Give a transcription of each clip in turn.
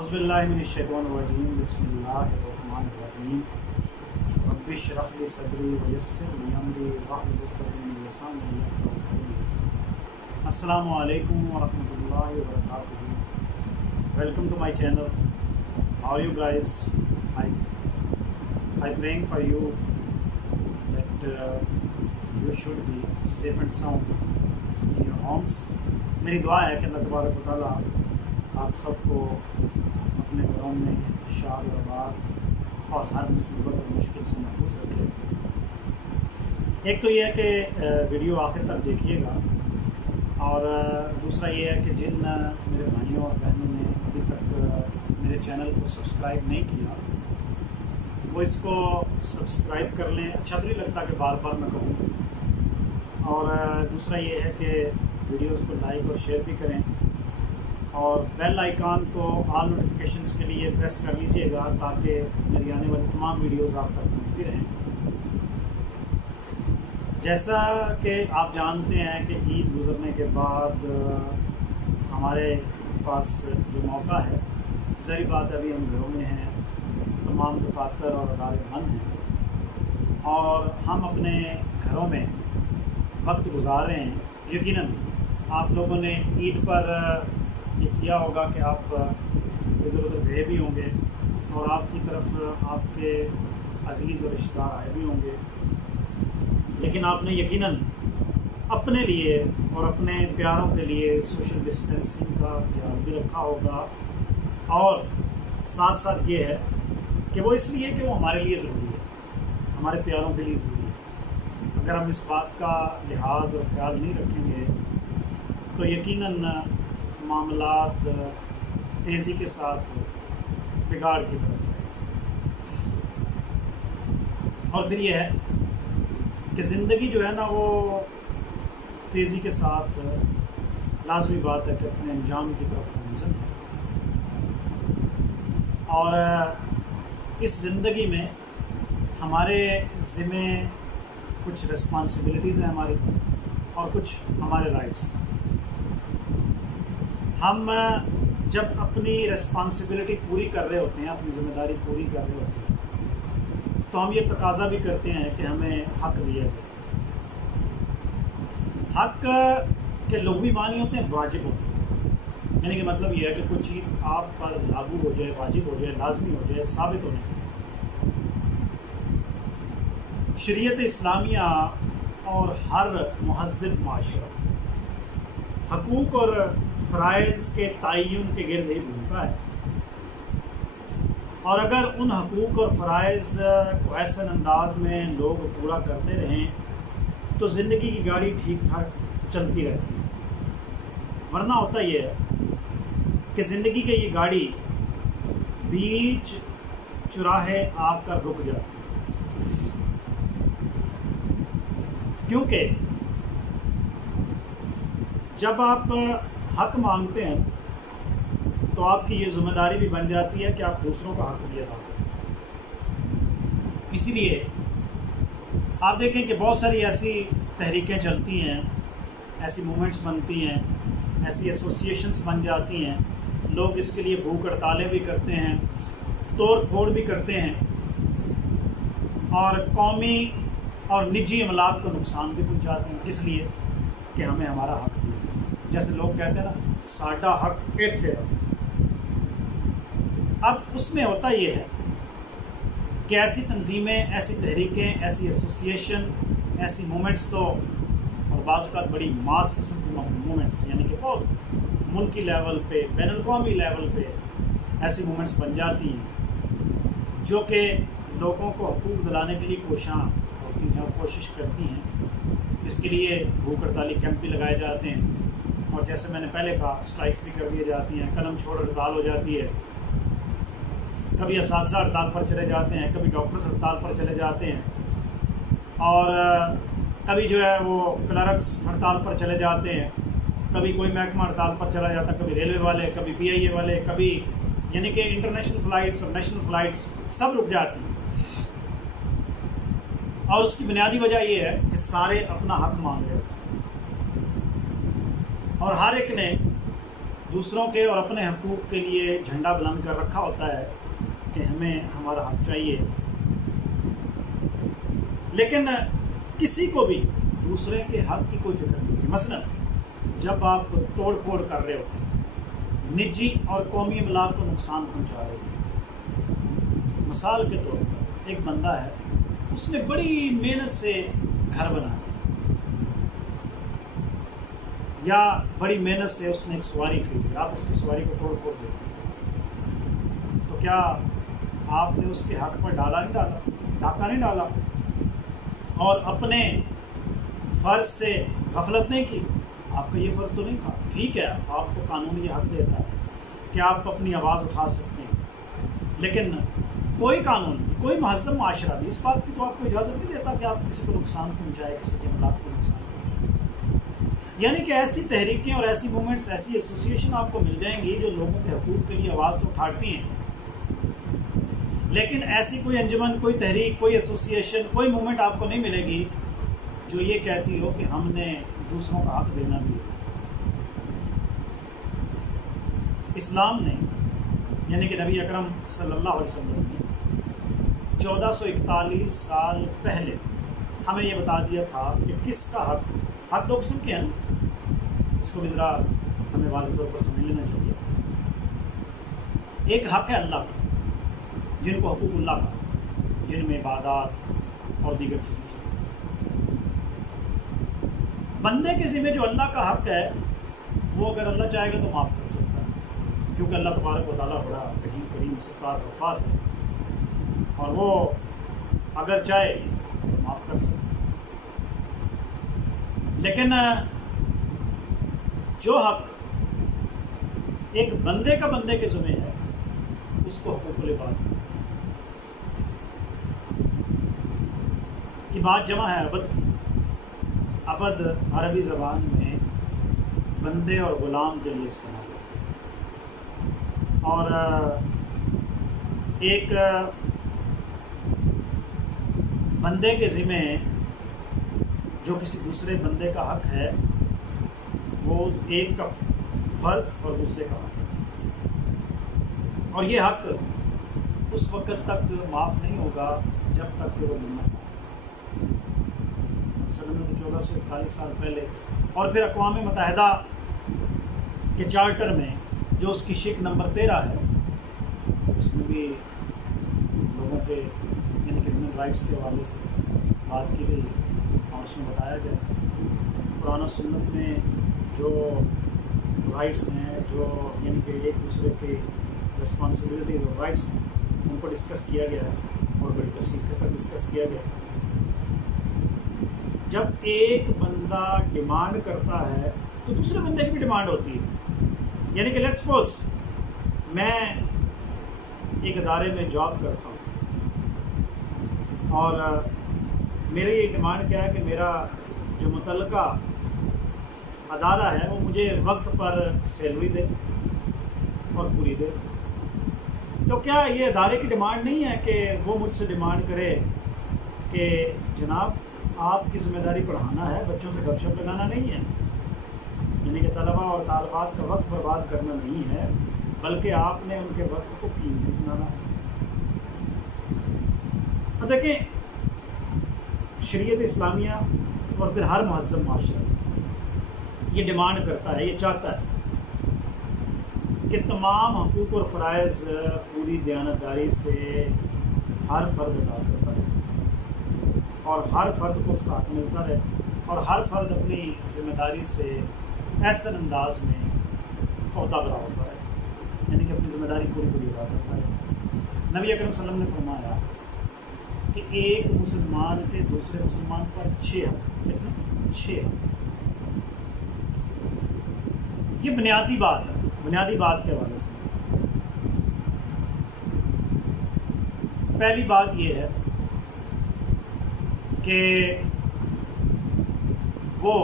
اعوذ باللہ من الشیطان الرجیم بسم اللہ الرحمن الرحیم رب اشرح لی صدری ویسر لی امری واحلل عقدۃ من لسانی یفقهوا قولی۔ السلام علیکم ورحمۃ اللہ وبرکاتہ۔ Welcome to my channel. How are you guys? I praying for you that you should be safe and sound in your homes۔ میری دعا ہے کہ اللہ تبارک و تعالیٰ آپ سب کو اپنے گھروں میں شاد و آباد اور ہر مصیبت اور مشکل سے محفوظ رکھے۔ ایک تو یہ ہے کہ ویڈیو آخر تک دیکھیے گا، اور دوسرا یہ ہے کہ جن میرے بھائیوں اور بہنوں نے ابھی تک میرے چینل کو سبسکرائب نہیں کیا وہ اس کو سبسکرائب کر لیں۔ اچھا تو نہیں لگتا کہ بار بار میں کہوں، اور دوسرا یہ ہے کہ ویڈیوز کو لائک اور شیئر بھی کریں، اور بیل آئیکن کو آل نوٹیفیکیشنز کے لیے پریس کر لیجئے گا تاکہ میری آنے والی تمام ویڈیوز آپ تک پہنچتی رہیں۔ جیسا کہ آپ جانتے ہیں کہ عید گزرنے کے بعد ہمارے پاس جو موقع ہے، ظاہری بات ہے ابھی ہم گھروں میں ہیں، تمام دفاتر اور ادارے بند ہیں، اور ہم اپنے گھروں میں وقت گزار رہے ہیں۔ یقیناً آپ لوگوں نے عید پر یہ کیا ہوگا کہ آپ ادھر ادھر گئے بھی ہوں گے، اور آپ کی طرف آپ کے عزیز اور رشتہ دار آئے بھی ہوں گے، لیکن آپ نے یقیناً اپنے لیے اور اپنے پیاروں کے لیے سوشل ڈسٹینسنگ کا خیال بھی رکھا ہوگا، اور ساتھ ساتھ یہ ہے کہ وہ اس لیے کہ وہ ہمارے لیے ضروری ہے، ہمارے پیاروں کے لیے ضروری ہے۔ اگر ہم اس بات کا لحاظ اور خیال نہیں رکھیں گے تو یقیناً معاملات تیزی کے ساتھ بگاڑ کی طرف جائیں۔ اور پھر یہ ہے کہ زندگی جو ہے نا وہ تیزی کے ساتھ لازمی بات ہے کہ اپنے انجام کی طرف گامزن ہے، اور اس زندگی میں ہمارے ذمے کچھ رسپانسبلٹیز ہیں ہماری، اور کچھ ہمارے رائٹس ہیں۔ ہم جب اپنی رسپانسبلٹی پوری کر رہے ہوتے ہیں، اپنی ذمہ داری پوری کر رہے ہوتے ہیں، تو ہم یہ تقاضا بھی کرتے ہیں کہ ہمیں حق دیا جائے۔ حق کے لغوی معنی ہوتے ہیں واجب ہوتے ہیں، یعنی کہ مطلب یہ ہے کہ کوئی چیز آپ پر لاگو ہو جائے، واجب ہو جائے، لازمی ہو جائے، ثابت ہو جائے۔ شریعت اسلامیہ اور ہر مہذب معاشرہ حقوق اور فرائض کے تعین کے گرد ہی گھومتا ہے، اور اگر ان حقوق اور فرائض کو ایسے انداز میں لوگ پورا کرتے رہیں تو زندگی کی گاڑی ٹھیک ٹھاک چلتی رہتی ہے، ورنہ ہوتا یہ ہے کہ زندگی کی یہ گاڑی بیچ چراہے آ کر رک جاتی ہے، کیونکہ جب آپ حق مانگتے ہیں تو آپ کی یہ ذمہ داری بھی بن جاتی ہے کہ آپ دوسروں کا حق بھی ادا کریں۔ اسی لیے آپ دیکھیں کہ بہت ساری ایسی تحریکیں چلتی ہیں، ایسی موومنٹس بنتی ہیں، ایسی ایسوسیشنز بن جاتی ہیں، لوگ اس کے لیے بھوک ہڑتالیں بھی کرتے ہیں، توڑ پھوڑ بھی کرتے ہیں، اور قومی اور نجی املاک کو نقصان بھی پہنچاتے ہیں، اس لیے کہ ہمیں ہمارا حق دیا۔ جیسے لوگ کہتے ہیں نا، ساڈا حق ایتھے رکھ۔ اب اس میں ہوتا یہ ہے کہ ایسی تنظیمیں، ایسی تحریکیں، ایسی ایسوسیشن، ایسی موومنٹس تو، اور بعض اوقات بڑی ماس قسم کی موومنٹس، یعنی کہ بہت ملکی لیول پہ، بین الاقوامی لیول پہ ایسی موومنٹس بن جاتی ہیں جو کہ لوگوں کو حقوق دلانے کے لیے کوشاں ہوتی ہیں اور کوشش کرتی ہیں۔ اس کے لیے بھوک ہڑتالی کیمپ بھی لگائے جاتے ہیں، اور جیسے میں نے پہلے کہا، اسٹرائکس بھی کر دی جاتی ہیں، قلم چھوڑ ہڑتال ہو جاتی ہے، کبھی اساتذہ ہڑتال پر چلے جاتے ہیں، کبھی ڈاکٹرز ہڑتال پر چلے جاتے ہیں، اور کبھی جو ہے وہ کلرکس ہڑتال پر چلے جاتے ہیں، کبھی کوئی محکمہ ہڑتال پر چلا جاتا ہے، کبھی ریلوے والے، کبھی پی آئی اے والے، کبھی یعنی کہ انٹرنیشنل فلائٹس اور نیشنل فلائٹس سب رک جاتی ہیں۔ اور اس کی بنیادی وجہ یہ ہے کہ سارے اپنا حق مانگ رہے ہوتے ہیں، اور ہر ایک نے دوسروں کے اور اپنے حقوق کے لیے جھنڈا بلند کر رکھا ہوتا ہے کہ ہمیں ہمارا حق چاہیے، لیکن کسی کو بھی دوسرے کے حق کی کوئی فکر نہیں ہوتی۔ مثلا جب آپ توڑ پھوڑ کر رہے ہوتے ہیں، نجی اور قومی املاک کو نقصان پہنچا رہے ہیں، مثال کے طور پر ایک بندہ ہے، اس نے بڑی محنت سے گھر بنایا یا بڑی محنت سے اس نے ایک سواری خریدی، آپ اس کی سواری کو توڑ پھوڑ دیتے، تو کیا آپ نے اس کے حق پر ڈاکہ نہیں ڈالا اور اپنے فرض سے غفلت نہیں کی؟ آپ کا یہ فرض تو نہیں تھا۔ ٹھیک ہے، آپ کو قانون یہ حق دیتا ہے کہ آپ اپنی آواز اٹھا سکتے ہیں، لیکن کوئی قانون نہیں، کوئی مہذب معاشرہ بھی اس بات کی تو آپ کو اجازت نہیں دیتا کہ آپ کسی کو نقصان پہنچائے، کسی کے املاک کو نقصان پہنچائے۔ یعنی کہ ایسی تحریکیں اور ایسی موومنٹس، ایسی ایسوسیشن آپ کو مل جائیں گی جو لوگوں کے حقوق کے لیے آواز تو اٹھاتی ہیں، لیکن ایسی کوئی انجمن، کوئی تحریک، کوئی ایسوسیشن، کوئی موومنٹ آپ کو نہیں ملے گی جو یہ کہتی ہو کہ ہم نے دوسروں کا حق دینا بھی ہے۔ اسلام نے، یعنی کہ نبی اکرم صلی اللہ علیہ وسلم نے 1441 سال پہلے ہمیں یہ بتا دیا تھا کہ کس کا حق دو قسم کے ہیں، اس کو بھی ذرا ہمیں واضح طور پر سمجھ لینا چاہیے۔ ایک حق ہے اللہ کا، جن کو حقوق اللہ کا، جن میں عبادات اور دیگر چیزیں۔ بندے کے ذمہ جو اللہ کا حق ہے، وہ اگر اللہ چاہے گا تو معاف کر سکتا ہے، کیونکہ اللہ تبارک و تعالیٰ بڑا رحیم کریم ستار غفار ہے، اور وہ اگر چاہے تو معاف کر سکتا ہے۔ لیکن جو حق ایک بندے کا بندے کے ذمہ ہے، اس کو حقوق العباد، یہ بات جمع ہے عبد کی۔ عبد عربی زبان میں بندے اور غلام کے لیے استعمال ہے، اور ایک بندے کے ذمہ جو کسی دوسرے بندے کا حق ہے، وہ ایک کا فرض اور دوسرے کا حق ہے، اور یہ حق اس وقت تک معاف نہیں ہوگا جب تک کہ وہ ملنا پائے۔ 1441 سال پہلے، اور پھر اقوام متحدہ کے چارٹر میں جو اس کی شق نمبر 13 ہے، اس میں بھی لوگوں کے یعنی کہ ہیومن رائٹس کے حوالے سے بات کی گئی، اور اس میں بتایا گیا قرآن و سنت میں جو رائٹس ہیں، جو یعنی کہ ایک دوسرے کے رسپانسبلٹیز اور رائٹس ہیں، ان کو ڈسکس کیا گیا ہے، اور بڑی تفصیل کے ساتھ ڈسکس کیا گیا ہے۔ جب ایک بندہ ڈیمانڈ کرتا ہے تو دوسرے بندے کی بھی ڈیمانڈ ہوتی ہے، یعنی کہ لیٹس سپوز میں ایک ادارے میں جاب کرتا ہوں، اور میری یہ ڈیمانڈ کیا ہے کہ میرا جو متعلقہ ادارہ ہے وہ مجھے وقت پر سیلری دے اور پوری دے۔ تو کیا یہ ادارے کی ڈیمانڈ نہیں ہے کہ وہ مجھ سے ڈیمانڈ کرے کہ جناب آپ کی ذمہ داری پڑھانا ہے، بچوں سے گپ شپ لگانا نہیں ہے، یعنی کہ طلباء اور طالبات کا وقت برباد کرنا نہیں ہے، بلکہ آپ نے ان کے وقت کو قیمتی بنانا ہے۔ اور دیکھیں، شریعت اسلامیہ اور پھر ہر مہذب معاشرہ یہ ڈیمانڈ کرتا ہے، یہ چاہتا ہے کہ تمام حقوق اور فرائض پوری دیانتداری سے ہر فرد ادا کرتا ہے، اور ہر فرد کو اس کا حق ملتا ہے، اور ہر فرد اپنی ذمہ داری سے احسن انداز میں عہدہ برا ہوتا ہے، یعنی کہ اپنی ذمہ داری پوری ادا کرتا ہے۔ نبی اکرم صلی اللہ علیہ وسلم نے فرمایا کہ ایک مسلمان کے دوسرے مسلمان پر 6 حق، کتنے؟ 6 حق۔ یہ بنیادی بات ہے، بنیادی بات کے حوالے سے پہلی بات یہ ہے کہ وہ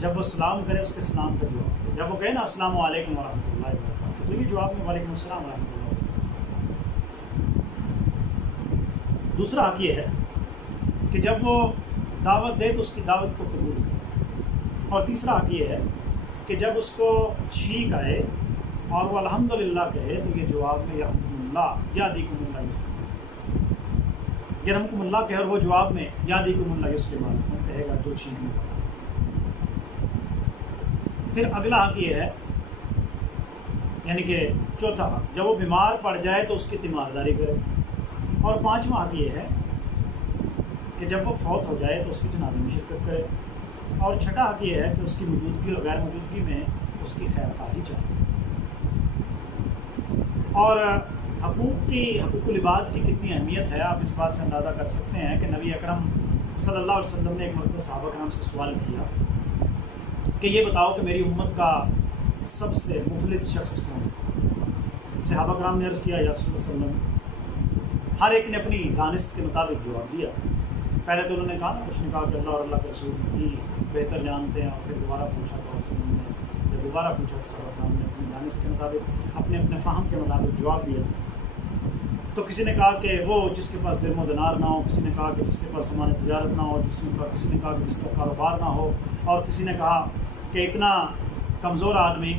جب وہ سلام کرے اس کے سلام کا جواب، جب وہ کہے نا السلام علیکم ورحمۃ اللہ وبرکاتہ، تو یہ جواب میں وعلیکم السلام ورحمۃ اللہ وبرکاتہ۔ دوسرا حق یہ ہے کہ جب وہ دعوت دے تو اس کی دعوت کو قبول کرے، اور تیسرا حق یہ ہے کہ جب اس کو چھینک آئے اور وہ الحمدللہ کہے تو یہ جواب میں یرحمکم اللہ یہدیکم اللہ یصلح، یرحمکم اللہ کہے اور وہ جواب میں یہدیکم اللہ یصلح بالکم کہے گا جو چھینکنے کا۔ پھر اگلا حق یہ ہے، یعنی کہ چوتھا حق، جب وہ بیمار پڑ جائے تو اس کی تیمارداری کرے، اور پانچواں حق یہ ہے کہ جب وہ فوت ہو جائے تو اس کی جنازے میں شرکت کرے، اور چھٹا حق یہ ہے کہ اس کی موجودگی اور غیر موجودگی میں اس کی خیر خواہی چاہے۔ اور حقوق العباد کی کتنی اہمیت ہے آپ اس بات سے اندازہ کر سکتے ہیں کہ نبی اکرم صلی اللہ علیہ وسلم نے ایک مرتبہ صحابہ کرام سے سوال کیا کہ یہ بتاؤ کہ میری امت کا سب سے مفلس شخص کون ہے؟ صحابہ کرام نے عرض کیا یا رسول اللہ صلی اللہ علیہ وسلم، ہر ایک نے اپنی دانست کے مطابق جواب دیا۔ پہلے تو انہوں نے کہا نا، کچھ نے کہا کہ اللہ اور اللہ کے رسول ہی بہتر جانتے ہیں، اور پھر دوبارہ پوچھا تو وسلم نے جب دوبارہ پوچھا تو صحابہ کرام نے اپنی دانست کے مطابق اپنے فہم کے مطابق جواب دیا۔ تو کسی نے کہا کہ وہ جس کے پاس درم و دینار نہ ہو، کسی نے کہا کہ جس کے پاس سامان تجارت نہ ہو، کسی نے کہا کہ جس کا کاروبار نہ ہو، اور کسی نے کہا کہ اتنا کمزور آدمی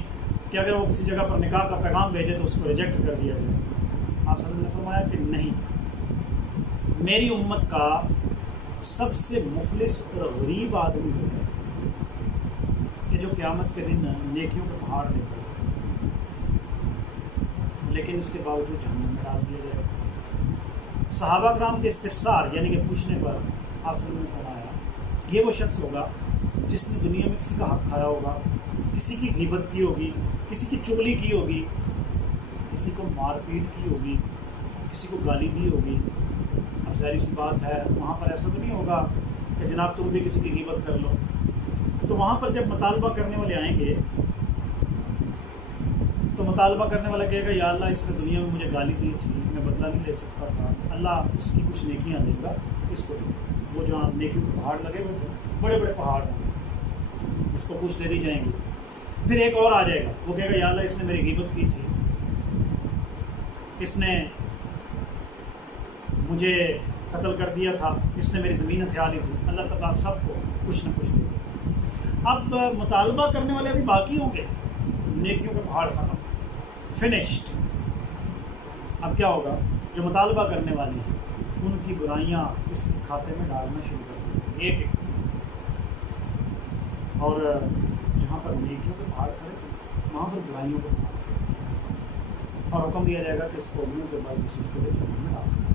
کہ اگر وہ کسی جگہ پر نکاح کا پیغام بھیجے تو اس کو ریجیکٹ کر دیا جائے۔ آپ صلی اللہ علیہ وسلم نے فرمایا کہ نہیں، میری امت کا سب سے مفلس اور غریب آدمی وہ ہے کہ جو قیامت کے دن نیکیوں کے پہاڑ دیکھے لیکن اس کے باوجود جہنم میں ڈال دیا جائے۔ صحابہ کرام کے استفسار یعنی کہ پوچھنے پر آپ صلی اللہ علیہ وسلم نے فرمایا یہ وہ شخص ہوگا جس نے دنیا میں کسی کا حق کھایا ہوگا، کسی کی غیبت کی ہوگی، کسی کی چغلی کی ہوگی، کسی کو مار پیٹ کی ہوگی، کسی کو گالی دی ہوگی۔ اب ظاہر سی بات ہے وہاں پر ایسا تو نہیں ہوگا کہ جناب تم بھی کسی کی غیبت کر لو۔ تو وہاں پر جب مطالبہ کرنے والے آئیں گے تو مطالبہ کرنے والا کہے گا یا اللہ اس نے دنیا میں مجھے گالی دی تھی، میں بدلہ نہیں لے سکتا تھا، اللہ اس کی کچھ نیکیاں دے گا اس کو دے۔ وہ جہاں نیکیوں کے پہاڑ لگے ہوئے تھے، بڑے بڑے پہاڑ ہیں، اس کو کچھ دے دی جائیں گی۔ پھر ایک اور آ جائے گا، وہ کہے گا یا اللہ اس نے میری غیبت کی تھی، اس نے مجھے قتل کر دیا تھا، اس نے میری زمین ہتھیا لی تھی۔ اللہ تعالیٰ سب کو کچھ نہ کچھ دے گا۔ اب مطالبہ کرنے والے ابھی باقی ہوں گے، نیکیوں کے پہاڑ ختم، فنشڈ۔ اب کیا ہوگا؟ جو مطالبہ کرنے والے ہیں ان کی برائیاں اس کھاتے میں ڈالنا شروع کر دیں گے ایک ایک، اور جہاں پر نیکیوں کے پہاڑ کھڑے تھے وہاں پر برائیوں کے پہاڑ، اور حکم دیا جائے گا کہ اس کو قومیوں کے بعد کسی کو جہنم میں ڈال دیں۔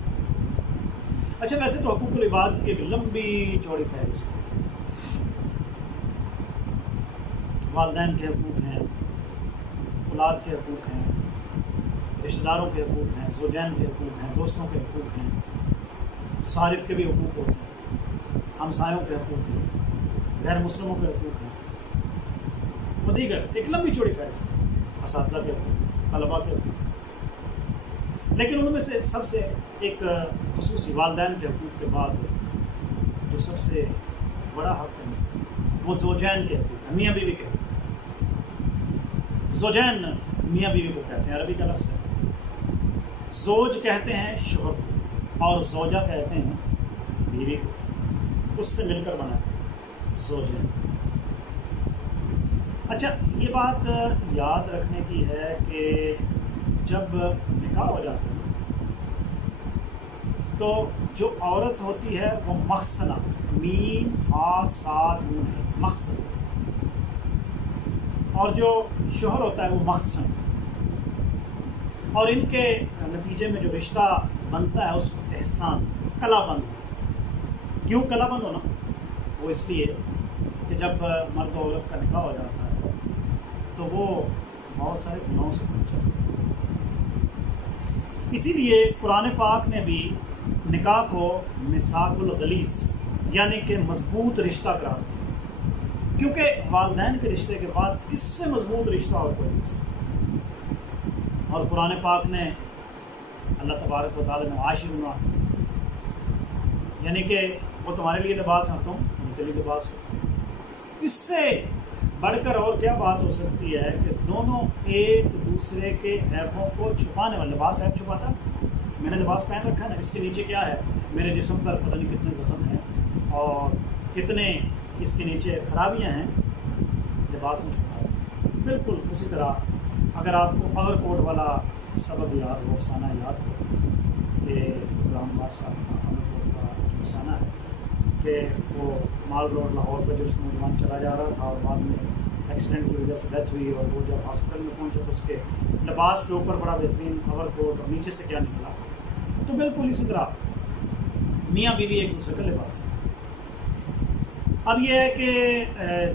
اچھا، ویسے تو حقوق العباد کی ایک لمبی چوڑی فہرست ہے۔ والدین کے حقوق ہیں، اولاد کے حقوق ہیں، رشتہ داروں کے حقوق ہیں، زوجین کے حقوق ہیں، دوستوں کے حقوق ہیں، صارف کے بھی حقوق ہوتے ہیں، ہمسایوں کے حقوق ہیں، غیر مسلموں کے حقوق ہیں، وہ دیگر ایک لمبی چوڑی فہرست ہے، اساتذہ کے حقوق، طلباء کے حقوق۔ لیکن ان میں سے سب سے ایک خصوصی والدین کے حقوق کے بعد جو سب سے بڑا حق ہے وہ زوجین کے حقوق ہیں، میاں بیوی کے حقوق۔ زوجین میاں بیوی کو کہتے ہیں، عربی کا لفظ ہے۔ زوج کہتے ہیں شوہر کو، اور زوجہ کہتے ہیں بیوی کو، اس سے مل کر بنا ہے زوجین۔ اچھا، یہ بات یاد رکھنے کی ہے کہ جب نکاح ہو جاتا ہے تو جو عورت ہوتی ہے وہ مخصنہ، میم ہا صاد نون ہے، مخصن، اور جو شوہر ہوتا ہے وہ مخصن، اور ان کے نتیجے میں جو رشتہ بنتا ہے اس کو احسان، کلا بند۔ کیوں کلا بند ہونا؟ وہ اس لیے کہ جب مرد و عورت کا نکاح ہو جاتا ہے تو وہ بہت سارے گناہوں سے بچ جاتے ہیں۔ اسی لیے قرآن پاک نے بھی نکاح کو میثاق الغلیظ یعنی کہ مضبوط رشتہ قرار دیا، کیونکہ والدین کے رشتے کے بعد اس سے مضبوط رشتہ اور کوئی نہیں سکتا۔ اور قرآن پاک نے اللہ تبارک و تعالیٰ نے عاشرنا، یعنی کہ وہ تمہارے لیے لباس ہیں تم ان کے لیے لباس ہے۔ اس سے بڑھ کر اور کیا بات ہو سکتی ہے کہ دونوں ایک دوسرے کے عیبوں کو چھپانے والے، لباس عیب چھپاتا ہے، میں نے لباس پہن رکھا ہے نا، اس کے نیچے کیا ہے، میرے جسم پر پتہ نہیں کتنے زخم ہیں اور کتنے اس کے نیچے خرابیاں ہیں، لباس نہیں چھپاتا۔ بالکل اسی طرح اگر آپ کو اوور کوٹ والا سبق یاد ہو، افسانہ یاد ہو کہ غلام عباس صاحب کا اوور کوٹ کا جو افسانہ ہے کہ وہ مال روڈ لاہور پہ جو اس نوجوان چلا جا رہا تھا اور بعد میں ایکسیڈنٹ کی وجہ سے ڈیتھ ہوئی، اور وہ جب ہاسپٹل میں پہنچے تو اس کے لباس کے اوپر بڑا بہترین اوور کوٹ اور نیچے سے کیا نکلا، تو بالکل اسی طرح میاں بیوی ایک دوسرے کا لباس ہے۔ اب یہ ہے کہ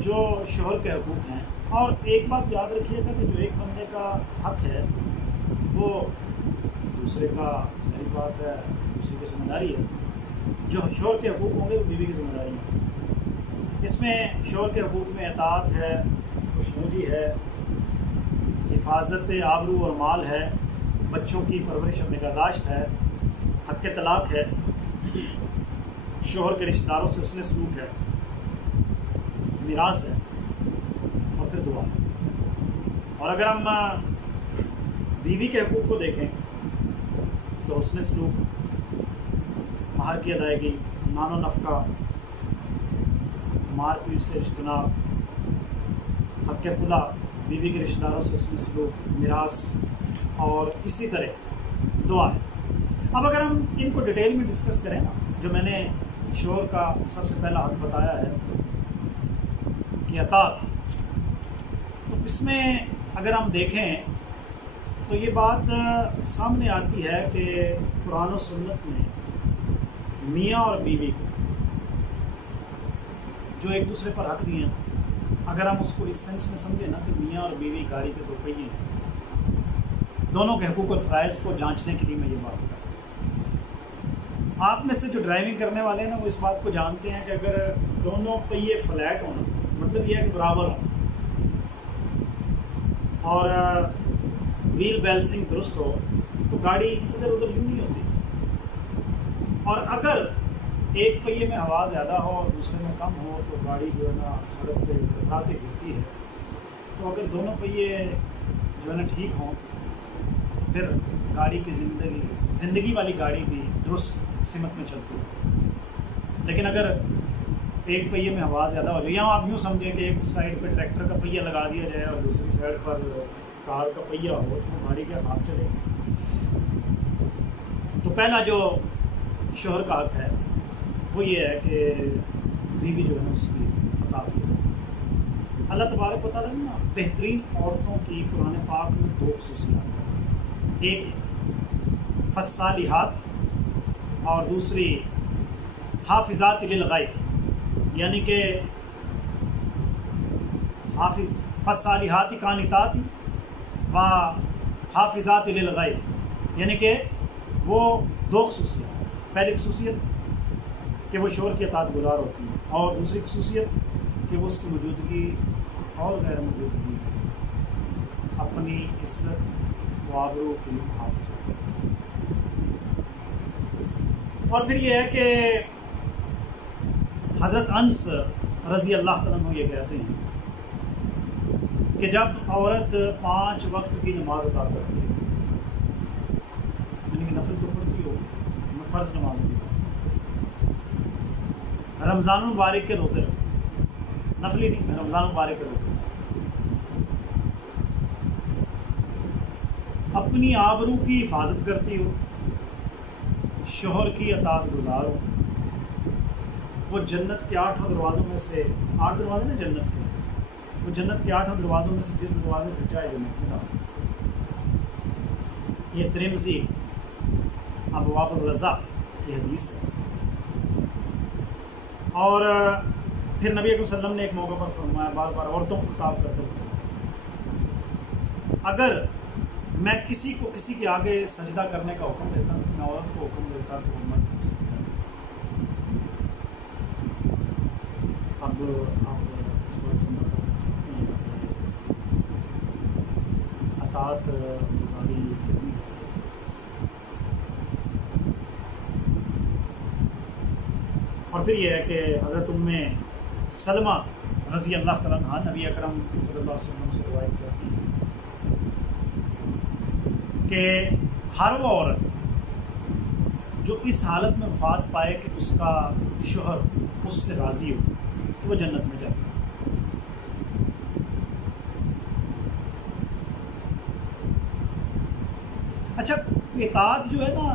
جو شوہر کے حقوق ہیں، اور ایک بات یاد رکھیے گا کہ جو ایک بندے کا حق ہے وہ دوسرے کا، صحیح بات ہے، دوسرے کی ذمہ داری ہے۔ جو شوہر کے حقوق ہوں گے وہ بیوی کی ذمہ داری ہے۔ اس میں شوہر کے حقوق میں اطاعت ہے، خوشنودی ہے، حفاظت آبرو اور مال ہے، بچوں کی پرورش اور نگہداشت ہے، حق طلاق ہے، شوہر کے رشتہ داروں سے حسن سلوک ہے، میراث ہے، اور پھر دعا ہے۔ اور اگر ہم بیوی کے حقوق کو دیکھیں تو حسن سلوک، مہر کی ادائیگی، نان و نفقہ، مار پیٹ سے اجتناب، حق خلا، بیوی کے رشتہ داروں سے حسن سلوک، میراث، اور اسی طرح دعا ہے۔ اب اگر ہم ان کو ڈیٹیل میں ڈسکس کریں نا، جو میں نے شوہر کا سب سے پہلا حق بتایا ہے کہ اطاعت، تو اس میں اگر ہم دیکھیں تو یہ بات سامنے آتی ہے کہ قرآن و سنت میں میاں اور بیوی کو جو ایک دوسرے پر حق دیے ہیں، اگر ہم اس کو اس سینس میں سمجھیں نا کہ میاں اور بیوی گاڑی کے دو پہیے ہیں، دونوں کے حقوق اور فرائض کو جانچنے کے لیے میں یہ بات کرتا ہوں۔ آپ میں سے جو ڈرائیونگ کرنے والے ہیں نا، وہ اس بات کو جانتے ہیں کہ اگر دونوں پہیے فلیٹ ہوں، مطلب یہ ہے کہ برابر ہوں، اور ویل بیلنسنگ درست ہو، تو گاڑی ادھر ادھر یوں نہیں ہوتی۔ اور اگر ایک پہیے میں ہوا زیادہ ہو اور دوسرے میں کم ہو تو گاڑی جو ہے نا سڑک پہ ٹکراتی گرتی ہے۔ تو اگر دونوں پہیے جو ہے نا ٹھیک ہوں، پھر گاڑی کی زندگی والی گاڑی بھی درست سمت میں چلتی ہے۔ لیکن اگر ایک پہیے میں ہوا زیادہ ہو جائے، یا آپ یوں سمجھیں کہ ایک سائڈ پہ ٹریکٹر کا پہیہ لگا دیا جائے اور دوسری سائڈ پر کار کا پہیہ ہو، تو گاڑی کے خام چلے۔ تو پہلا جو شوہر کا حق ہے وہ یہ ہے کہ بیوی جو ہے نا اس کی اطاعت کی جائے۔ اللہ تبارک و تعالیٰ نے نا بہترین عورتوں کی قرآن پاک میں دو خصوصیات ہیں، ایک فالصالحات اور دوسری حافظات للغیب، یعنی کہ فالصالحات قانتات و حافظات للغیب، یعنی کہ وہ دو خصوصیات۔ پہلی خصوصیت کہ وہ شوہر کی اطاعت گزار ہوتی ہے، اور دوسری خصوصیت کہ وہ اس کی موجودگی اور غیر موجودگی اپنی عزت و آبرو کی حافظ ہوتی ہے۔ اور پھر یہ ہے کہ حضرت انس رضی اللہ تعالیٰ عنہ یہ کہتے ہیں کہ جب عورت 5 وقت کی نماز ادا کرتی ہے، یعنی کہ نفل تو پڑھتی ہو، فرض نماز ہوتی ہے، رمضان المبارک کے روزے رکھو، نفلی نہیں، رمضان المبارک کے روزے، اپنی آبرو کی حفاظت کرتی ہو، شوہر کی اطاعت گزار ہو، وہ جنت کے 8 دروازوں میں سے 8 دروازے نا جنت کے، وہ جنت کے 8 دروازوں میں سے جس دروازے سے چاہے جنت میں داخل۔ یہ ترمذی ابواب الرضا کی حدیث ہے۔ اور پھر نبی اکرم صلی اللہ علیہ وسلم نے ایک موقع پر فرمایا، بار بار عورتوں کو خطاب کرتے ہوئے، اگر میں کسی کو کسی کے آگے سجدہ کرنے کا حکم دیتا ہوں، میں عورت کو حکم دیتا تو وہ مرد ہو سکتا ہے۔ اب آپ اس کو سمجھ سکتے ہیں اطاعت گزاری کتنی سی۔ اور پھر یہ ہے کہ حضرت ام سلمہ رضی اللہ تعالیٰ عنہ نبی اکرم صلی اللہ علیہ وسلم سے روایت کرتی ہیں کہ ہر وہ عورت جو اس حالت میں وفات پائے کہ اس کا شوہر اس سے راضی ہو، وہ جنت میں جائے۔ اچھا اطاعت جو ہے نا